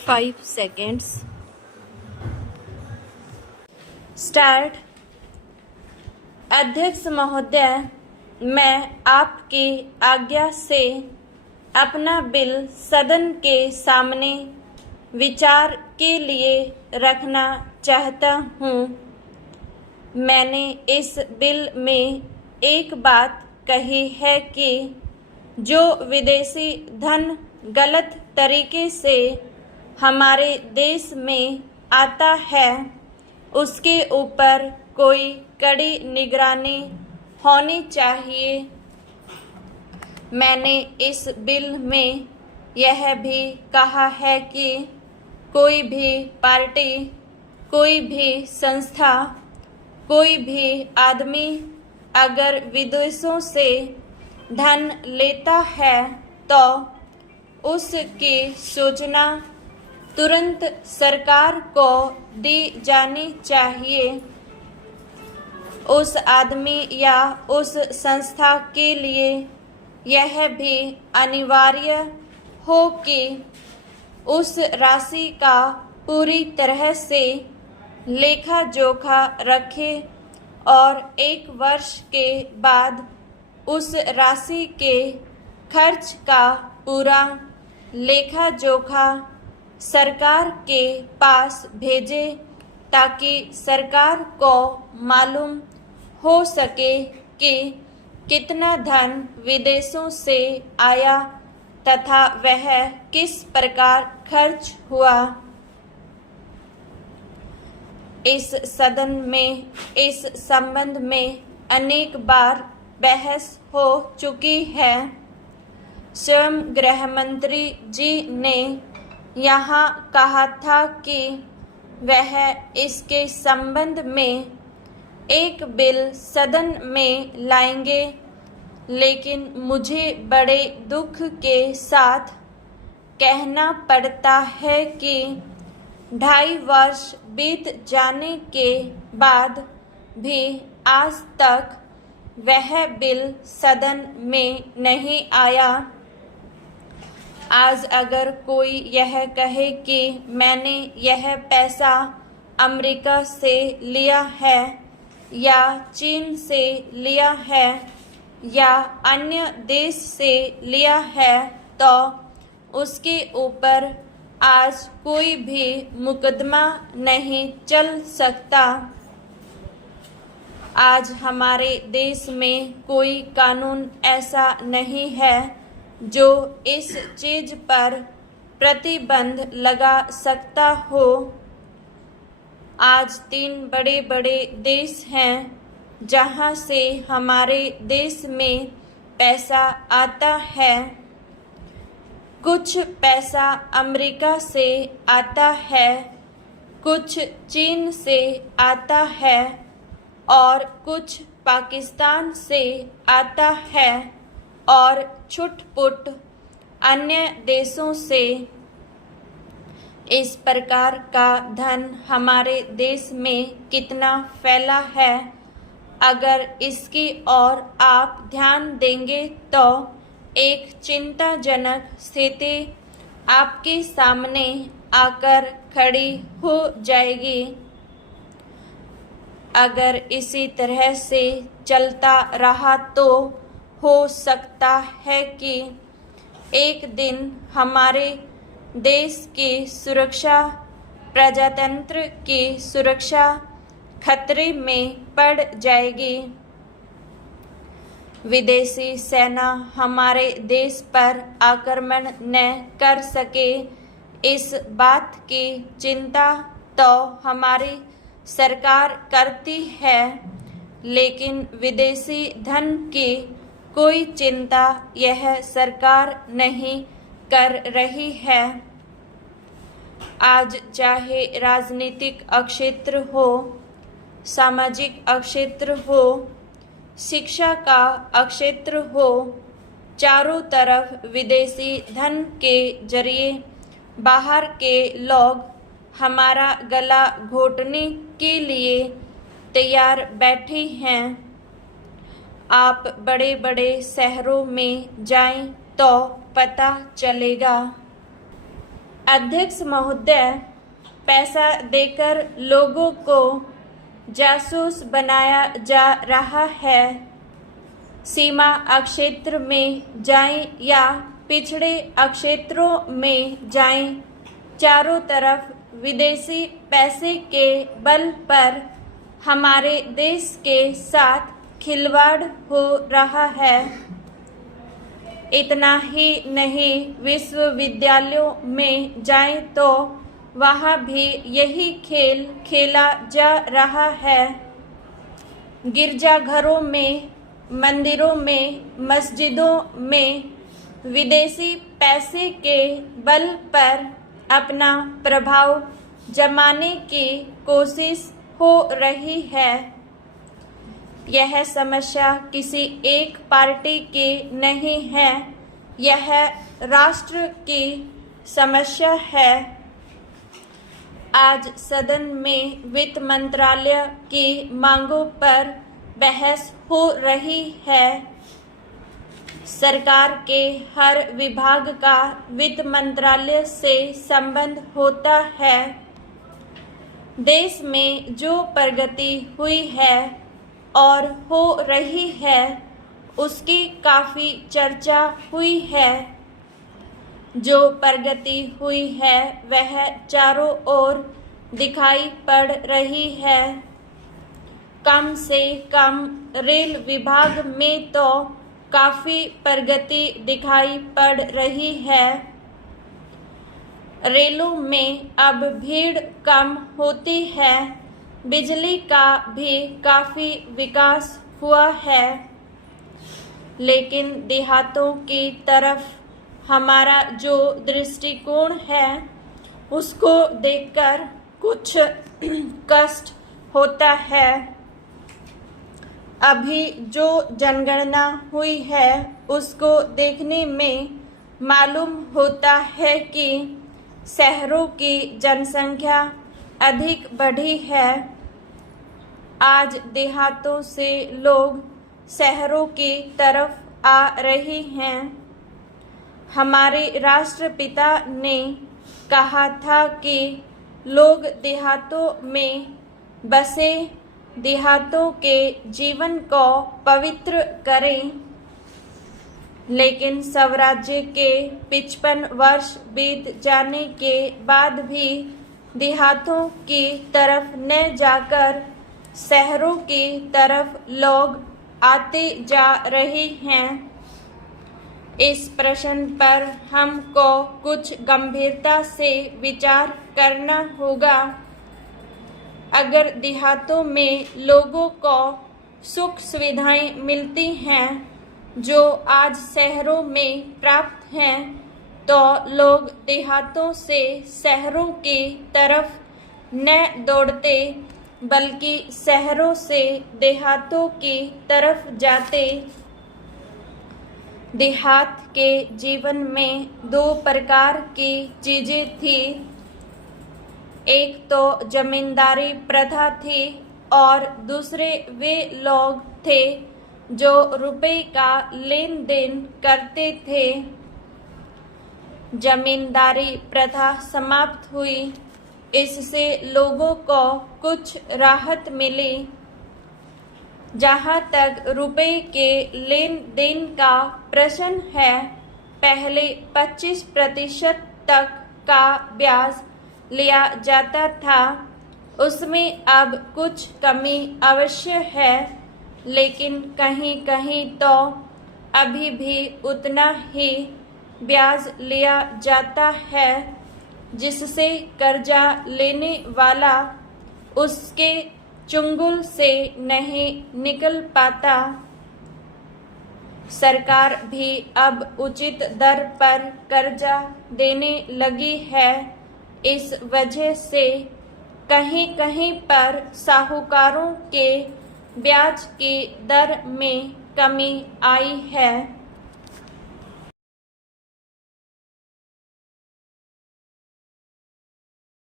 5 seconds. Start. अध्यक्ष महोदय, मैं आपकी आज्ञा से अपना बिल सदन के सामने विचार के लिए रखना चाहता हूँ। मैंने इस बिल में एक बात कही है कि जो विदेशी धन गलत तरीके से हमारे देश में आता है उसके ऊपर कोई कड़ी निगरानी होनी चाहिए। मैंने इस बिल में यह भी कहा है कि कोई भी पार्टी, कोई भी संस्था, कोई भी आदमी अगर विदेशों से धन लेता है तो उसकी सूचना तुरंत सरकार को दी जानी चाहिए। उस आदमी या उस संस्था के लिए यह भी अनिवार्य हो कि उस राशि का पूरी तरह से लेखा जोखा रखे और 1 वर्ष के बाद उस राशि के खर्च का पूरा लेखा जोखा सरकार के पास भेजे ताकि सरकार को मालूम हो सके कि कितना धन विदेशों से आया तथा वह किस प्रकार खर्च हुआ। इस सदन में इस संबंध में अनेक बार बहस हो चुकी है। स्वयं गृह मंत्री जी ने यहाँ कहा था कि वह इसके संबंध में एक बिल सदन में लाएंगे, लेकिन मुझे बड़े दुख के साथ कहना पड़ता है कि 2.5 वर्ष बीत जाने के बाद भी आज तक वह बिल सदन में नहीं आया। आज अगर कोई यह कहे कि मैंने यह पैसा अमेरिका से लिया है या चीन से लिया है या अन्य देश से लिया है तो उसके ऊपर आज कोई भी मुकदमा नहीं चल सकता। आज हमारे देश में कोई कानून ऐसा नहीं है जो इस चीज पर प्रतिबंध लगा सकता हो। आज 3 बड़े बड़े देश हैं जहां से हमारे देश में पैसा आता है। कुछ पैसा अमेरिका से आता है, कुछ चीन से आता है और कुछ पाकिस्तान से आता है और छुटपुट अन्य देशों से। इस प्रकार का धन हमारे देश में कितना फैला है, अगर इसकी ओर आप ध्यान देंगे तो एक चिंताजनक स्थिति आपके सामने आकर खड़ी हो जाएगी। अगर इसी तरह से चलता रहा तो हो सकता है कि एक दिन हमारे देश की सुरक्षा, प्रजातंत्र की सुरक्षा खतरे में पड़ जाएगी। विदेशी सेना हमारे देश पर आक्रमण न कर सके, इस बात की चिंता तो हमारी सरकार करती है, लेकिन विदेशी धन की कोई चिंता यह सरकार नहीं कर रही है। आज चाहे राजनीतिक अक्षेत्र हो, सामाजिक अक्षेत्र हो, शिक्षा का अक्षेत्र हो, चारों तरफ विदेशी धन के जरिए बाहर के लोग हमारा गला घोटने के लिए तैयार बैठे हैं। आप बड़े बड़े शहरों में जाएं तो पता चलेगा। अध्यक्ष महोदय, पैसा देकर लोगों को जासूस बनाया जा रहा है। सीमा क्षेत्र में जाएं या पिछड़े क्षेत्रों में जाएं, चारों तरफ विदेशी पैसे के बल पर हमारे देश के साथ खिलवाड़ हो रहा है। इतना ही नहीं, विश्वविद्यालयों में जाएं तो वहाँ भी यही खेल खेला जा रहा है। गिरजाघरों में, मंदिरों में, मस्जिदों में विदेशी पैसे के बल पर अपना प्रभाव जमाने की कोशिश हो रही है। यह समस्या किसी एक पार्टी की नहीं है, यह राष्ट्र की समस्या है। आज सदन में वित्त मंत्रालय की मांगों पर बहस हो रही है। सरकार के हर विभाग का वित्त मंत्रालय से संबंध होता है। देश में जो प्रगति हुई है और हो रही है, उसकी काफ़ी चर्चा हुई है। जो प्रगति हुई है वह चारों ओर दिखाई पड़ रही है। कम से कम रेल विभाग में तो काफ़ी प्रगति दिखाई पड़ रही है। रेलों में अब भीड़ कम होती है। बिजली का भी काफ़ी विकास हुआ है। लेकिन देहातों की तरफ हमारा जो दृष्टिकोण है उसको देखकर कुछ कष्ट होता है। अभी जो जनगणना हुई है उसको देखने में मालूम होता है कि शहरों की जनसंख्या अधिक बढ़ी है। आज देहातों से लोग शहरों की तरफ आ रहे हैं। हमारे राष्ट्रपिता ने कहा था कि लोग देहातों में बसे, देहातों के जीवन को पवित्र करें। लेकिन स्वराज्य के 55 वर्ष बीत जाने के बाद भी देहातों की तरफ न जाकर शहरों की तरफ लोग आते जा रहे हैं। इस प्रश्न पर हमको कुछ गंभीरता से विचार करना होगा। अगर देहातों में लोगों को सुख सुविधाएं मिलती हैं जो आज शहरों में प्राप्त हैं, तो लोग देहातों से शहरों की तरफ न दौड़ते बल्कि शहरों से देहातों की तरफ जाते। देहात के जीवन में 2 प्रकार की चीज़ें थी। एक तो जमींदारी प्रथा थी और दूसरे वे लोग थे जो रुपए का लेन देन करते थे। जमींदारी प्रथा समाप्त हुई, इससे लोगों को कुछ राहत मिली। जहाँ तक रुपए के लेन देन का प्रश्न है, पहले 25% तक का ब्याज लिया जाता था। उसमें अब कुछ कमी अवश्य है, लेकिन कहीं कहीं तो अभी भी उतना ही ब्याज लिया जाता है, जिससे कर्जा लेने वाला उसके चुंगल से नहीं निकल पाता। सरकार भी अब उचित दर पर कर्जा देने लगी है। इस वजह से कहीं कहीं पर साहूकारों के ब्याज की दर में कमी आई है।